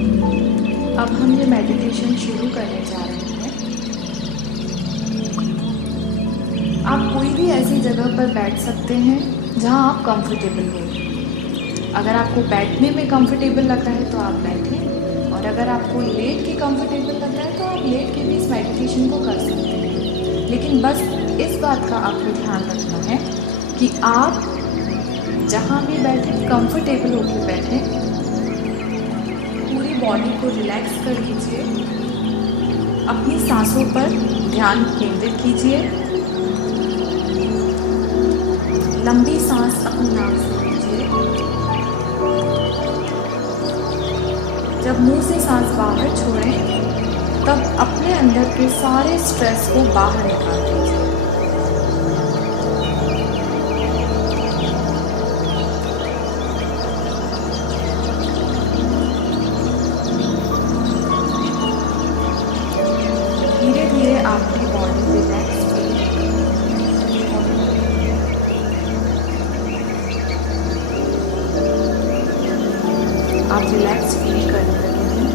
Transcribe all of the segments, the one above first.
अब हम ये मेडिटेशन शुरू करने जा रहे हैं। आप कोई भी ऐसी जगह पर बैठ सकते हैं जहां आप कंफर्टेबल हो। अगर आपको बैठने में कंफर्टेबल लग रहा है तो आप बैठें, और अगर आपको लेट के कंफर्टेबल लग रहा है तो आप लेट के भी इस मेडिटेशन को कर सकते हैं। लेकिन बस इस बात का आपको ध्यान रखना है कि आप जहाँ भी बैठें कंफर्टेबल होकर बैठें। पूरी बॉडी को रिलैक्स कर लीजिए, अपनी सांसों पर ध्यान केंद्रित कीजिए। लंबी सांस अपनी नाक से लीजिए। जब मुंह से सांस बाहर छोड़ें तब अपने अंदर के सारे स्ट्रेस को बाहर निकाल दीजिए। धीरे धीरे आपकी बॉडी रिलैक्स आप रिलैक्स फील करने लगे हैं।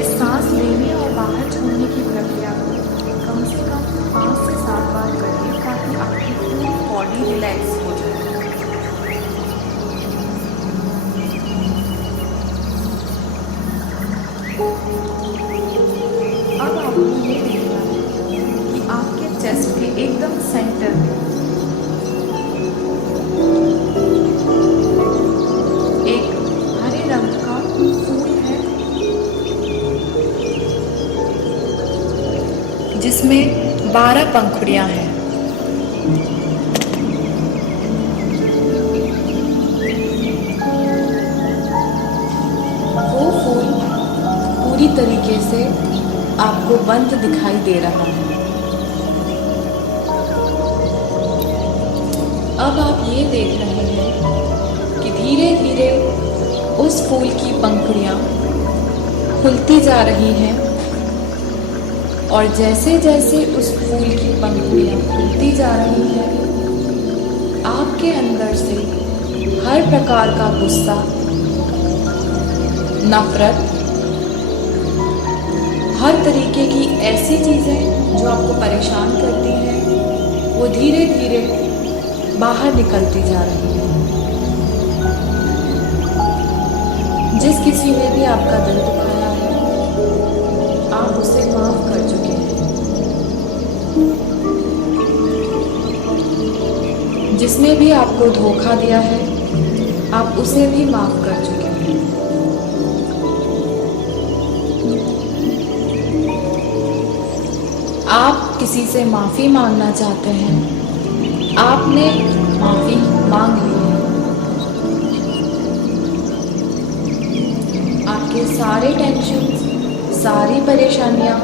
इस सांस लेने और बाहर छोड़ने की प्रक्रिया को कम से कम 5 से 7 बार करिए ताकि आपकी पूरी बॉडी रिलैक्स हो जाए। अब आपको ये देखना है कि आपके चेस्ट के एकदम सेंटर में एक हरे रंग का फूल है जिसमें 12 पंखुड़ियां हैं। वो फूल पूरी तरीके से आपको बंद दिखाई दे रहा है। अब आप ये देख रहे हैं कि धीरे धीरे उस फूल की पंखुड़ियां खुलती जा रही हैं, और जैसे जैसे उस फूल की पंखुड़ियां खुलती जा रही हैं, आपके अंदर से हर प्रकार का गुस्सा, नफरत, हर तरीके की ऐसी चीज़ें जो आपको परेशान करती हैं, वो धीरे धीरे बाहर निकलती जा रही हैं। जिस किसी ने भी आपका दिल दुखाया है, आप उसे माफ कर चुके हैं। जिसने भी आपको धोखा दिया है, आप उसे भी माफ कर चुके हैं। आप किसी से माफ़ी मांगना चाहते हैं, आपने माफ़ी मांग ली है। आपके सारे टेंशन, सारी परेशानियां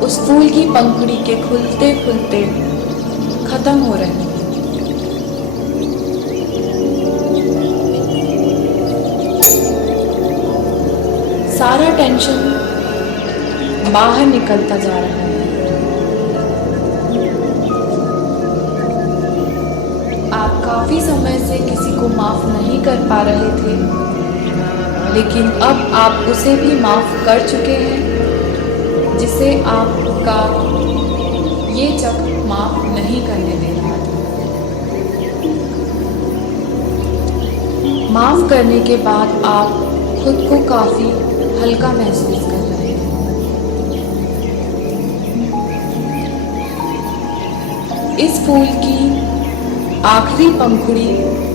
उस फूल की पंखुड़ी के खुलते खुलते खत्म हो रहे हैं। सारा टेंशन बाहर निकलता जा रहा है। आप काफ़ी समय से किसी को माफ़ नहीं कर पा रहे थे, लेकिन अब आप उसे भी माफ़ कर चुके हैं जिसे आपका ये चक्र माफ़ नहीं करने दे रहा था। माफ़ करने के बाद आप खुद को काफ़ी हल्का महसूस कर रहे हैं। इस फूल की आखिरी पंखुड़ी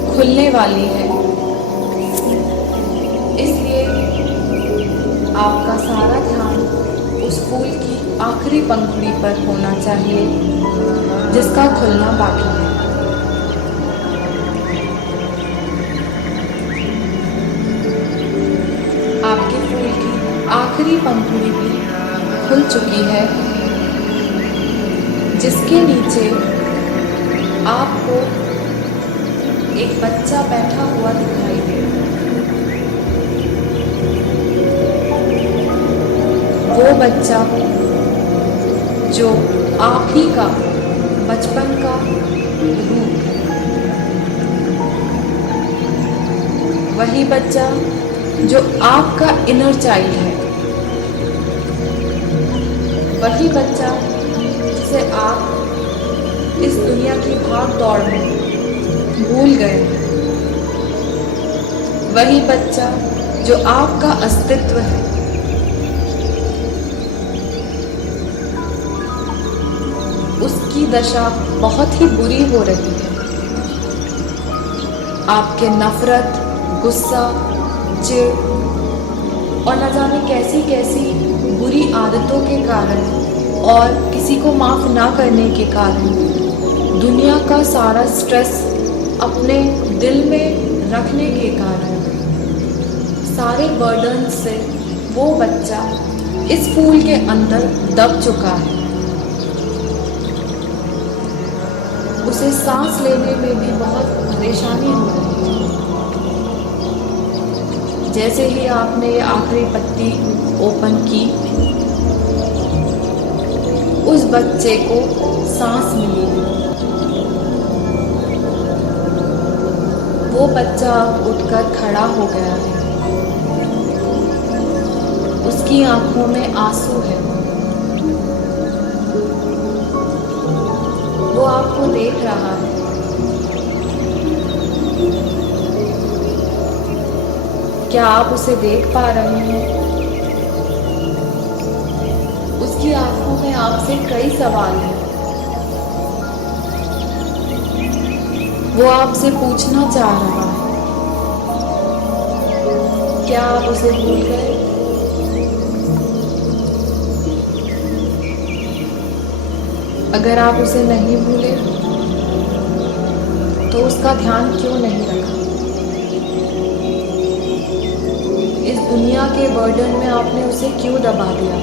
खुलने वाली है, इसलिए आपका सारा ध्यान उस फूल की आखिरी पंखुड़ी पर होना चाहिए जिसका खुलना बाकी है। आपके फूल की आखिरी पंखुड़ी भी खुल चुकी है, जिसके नीचे आपको एक बच्चा बैठा हुआ दिखाई दे रहा है। वो बच्चा जो आप ही का बचपन का रूप है। वही बच्चा जो आपका इनर चाइल्ड है। वही बच्चा जिसे आप इस दुनिया की भाग दौड़ में भूल गए। वही बच्चा जो आपका अस्तित्व है। उसकी दशा बहुत ही बुरी हो रही है। आपके नफरत, गुस्सा, चिढ़ और न जाने कैसी कैसी बुरी आदतों के कारण और किसी को माफ ना करने के कारण दुनिया का सारा स्ट्रेस अपने दिल में रखने के कारण सारे बर्डन से वो बच्चा इस फूल के अंदर दब चुका है। उसे सांस लेने में भी बहुत परेशानी हो रही है। जैसे ही आपने ये आखिरी पत्ती ओपन की, उस बच्चे को सांस मिली। वो बच्चा उठकर खड़ा हो गया है। उसकी आंखों में आंसू है। वो आपको देख रहा है। क्या आप उसे देख पा रहे हैं? उसकी आंखों में आपसे कई सवाल हैं। वो आपसे पूछना चाह रहा है, क्या आप उसे भूल गए? अगर आप उसे नहीं भूले तो उसका ध्यान क्यों नहीं रखा? इस दुनिया के बर्डन में आपने उसे क्यों दबा दिया?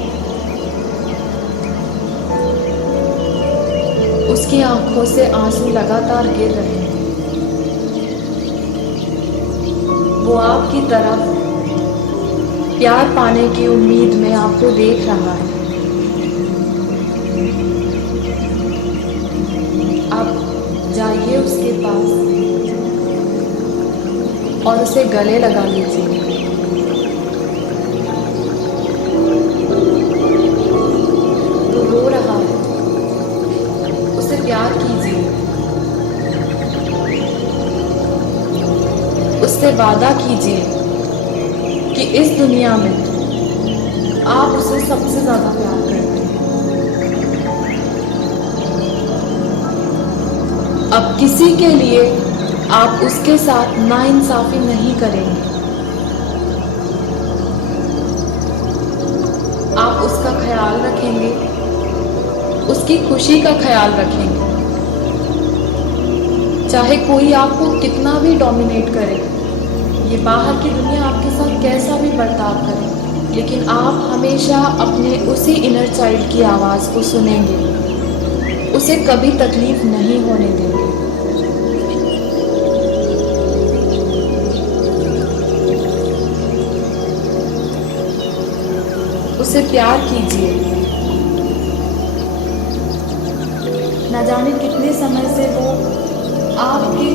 उसकी आंखों से आंसू लगातार गिर रहे हैं। वो आपकी तरफ प्यार पाने की उम्मीद में आपको देख रहा है। आप जाइए उसके पास और उसे गले लगा लीजिए। वो रो रहा है, उसे प्यार कीजिए। उससे वादा कीजिए कि इस दुनिया में आप उसे सबसे ज्यादा प्यार करते हैं। अब किसी के लिए आप उसके साथ नाइंसाफी नहीं करेंगे। आप उसका ख्याल रखेंगे, उसकी खुशी का ख्याल रखेंगे। चाहे कोई आपको कितना भी डोमिनेट करे, ये बाहर की दुनिया आपके साथ कैसा भी बर्ताव करे, लेकिन आप हमेशा अपने उसी इनर चाइल्ड की आवाज़ को सुनेंगे। उसे कभी तकलीफ नहीं होने देंगे। उसे प्यार कीजिए। न जाने कितने समय से वो आपके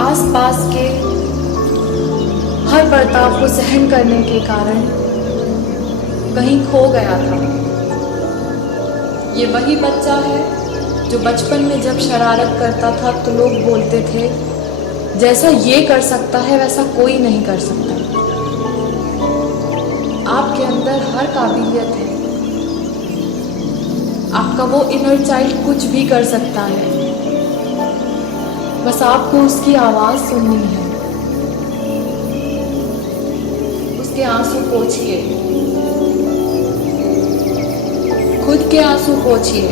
आसपास के हर बर्ताव को सहन करने के कारण कहीं खो गया था। ये वही बच्चा है जो बचपन में जब शरारत करता था तो लोग बोलते थे, जैसा ये कर सकता है वैसा कोई नहीं कर सकता। आपके अंदर हर काबिलियत है। आपका वो इनर चाइल्ड कुछ भी कर सकता है। बस आपको उसकी आवाज़ सुननी है। उसके आंसू पोंछिए, खुद के आंसू पोंछिए,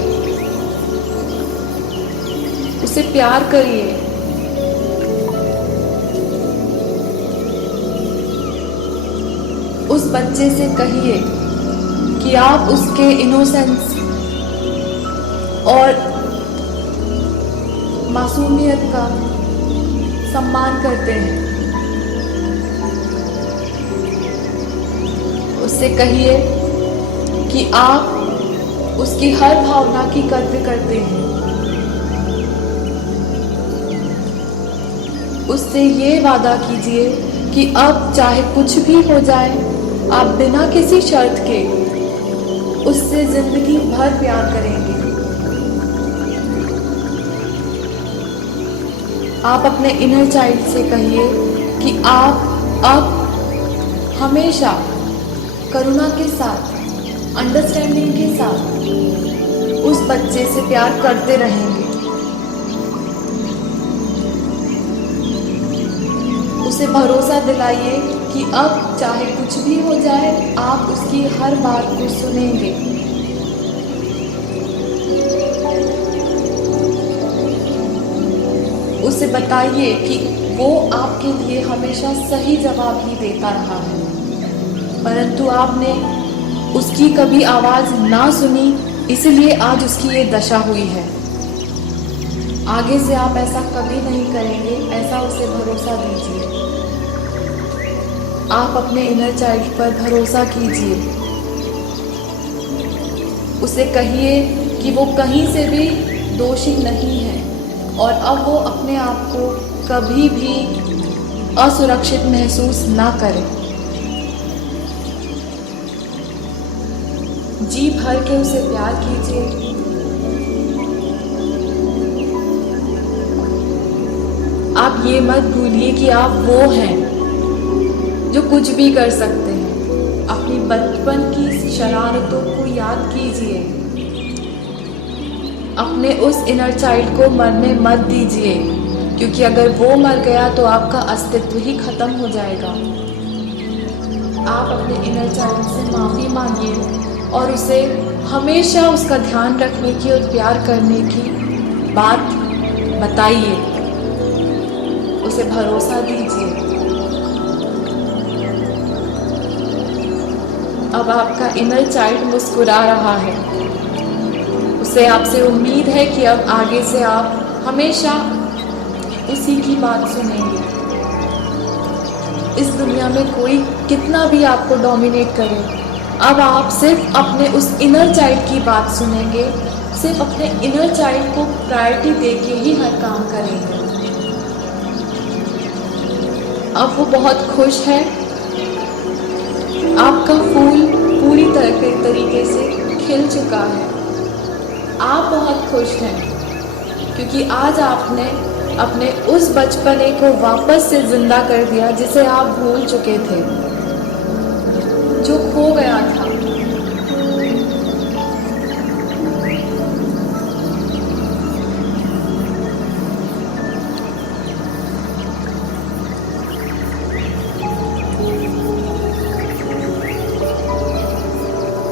उसे प्यार करिए। उस बच्चे से कहिए कि आप उसके इनोसेंस और मासूमियत का सम्मान करते हैं। उससे कहिए कि आप उसकी हर भावना की कद्र करते हैं। उससे ये वादा कीजिए कि अब चाहे कुछ भी हो जाए, आप बिना किसी शर्त के उससे जिंदगी भर प्यार करेंगे। आप अपने इनर चाइल्ड से कहिए कि आप अब हमेशा करुणा के साथ, अंडरस्टैंडिंग के साथ उस बच्चे से प्यार करते रहेंगे। उसे भरोसा दिलाइए कि अब चाहे कुछ भी हो जाए, आप उसकी हर बात को सुनेंगे। उसे बताइए कि वो आपके लिए हमेशा सही जवाब ही देता रहा है, परंतु आपने उसकी कभी आवाज़ ना सुनी, इसलिए आज उसकी ये दशा हुई है। आगे से आप ऐसा कभी नहीं करेंगे, ऐसा उसे भरोसा दीजिए। आप अपने इनर चाइल्ड पर भरोसा कीजिए। उसे कहिए कि वो कहीं से भी दोषी नहीं है और अब वो अपने आप को कभी भी असुरक्षित महसूस ना करे। जी भर के उसे प्यार कीजिए। आप ये मत भूलिए कि आप वो हैं जो कुछ भी कर सकते हैं। अपनी बचपन की शरारतों को याद कीजिए। अपने उस इनर चाइल्ड को मरने मत दीजिए, क्योंकि अगर वो मर गया तो आपका अस्तित्व ही खत्म हो जाएगा। आप अपने इनर चाइल्ड से माफ़ी मांगिए और उसे हमेशा उसका ध्यान रखने की और प्यार करने की बात बताइए। उसे भरोसा दीजिए। अब आपका इनर चाइल्ड मुस्कुरा रहा है। उसे आपसे उम्मीद है कि अब आगे से आप हमेशा उसी की बात सुनेंगे। इस दुनिया में कोई कितना भी आपको डोमिनेट करे, अब आप सिर्फ अपने उस इनर चाइल्ड की बात सुनेंगे, सिर्फ अपने इनर चाइल्ड को प्रायोरिटी देके ही हर काम करेंगे। अब वो बहुत खुश है। आपका फूल पूरी तरीके से खिल चुका है। आप बहुत खुश हैं क्योंकि आज आपने अपने उस बचपने को वापस से जिंदा कर दिया जिसे आप भूल चुके थे, जो खो गया था।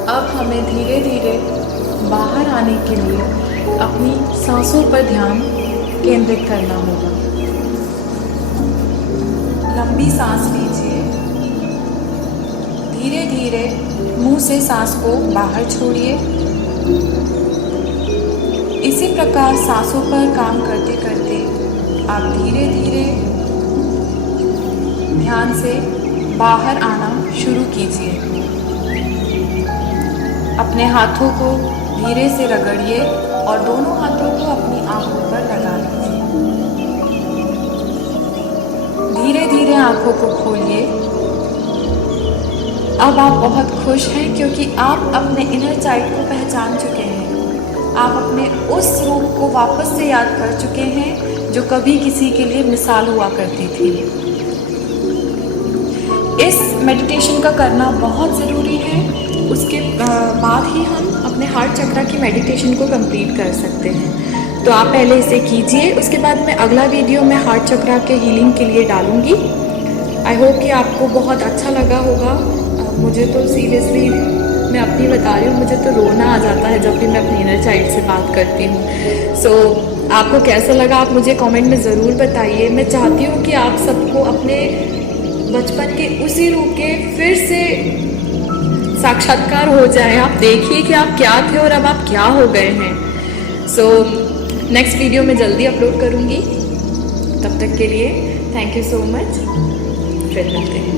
अब हमें धीरे धीरे बाहर आने के लिए अपनी सांसों पर ध्यान केंद्रित करना होगा। लंबी सांस लीजिए। धीरे धीरे मुंह से सांस को बाहर छोड़िए। इसी प्रकार सांसों पर काम करते करते आप धीरे धीरे ध्यान से बाहर आना शुरू कीजिए। अपने हाथों को धीरे से रगड़िए और दोनों हाथों को अपनी आंखों पर लगा लीजिए। धीरे धीरे आंखों को खोलिए। अब आप बहुत खुश हैं क्योंकि आप अपने इनर चाइल्ड को पहचान चुके हैं। आप अपने उस रूप को वापस से याद कर चुके हैं जो कभी किसी के लिए मिसाल हुआ करती थी। इस मेडिटेशन का करना बहुत ज़रूरी है। उसके बाद ही हम अपने हार्ट चक्रा की मेडिटेशन को कंप्लीट कर सकते हैं। तो आप पहले इसे कीजिए। उसके बाद मैं अगला वीडियो में हार्ट चक्रा के हीलिंग के लिए डालूँगी। आई होप कि आपको बहुत अच्छा लगा होगा। मुझे तो सीरियसली मैं अपनी बता रही हूँ, मुझे तो रोना आ जाता है जब भी मैं अपने इनर चाइल्ड से बात करती हूँ। सो आपको कैसा लगा आप मुझे कमेंट में ज़रूर बताइए। मैं चाहती हूँ कि आप सबको अपने बचपन के उसी रूप के फिर से साक्षात्कार हो जाए। आप देखिए कि आप क्या थे और अब आप क्या हो गए हैं। सो नेक्स्ट वीडियो में जल्दी अपलोड करूँगी। तब तक के लिए थैंक यू सो मच। फिर मिलते हैं।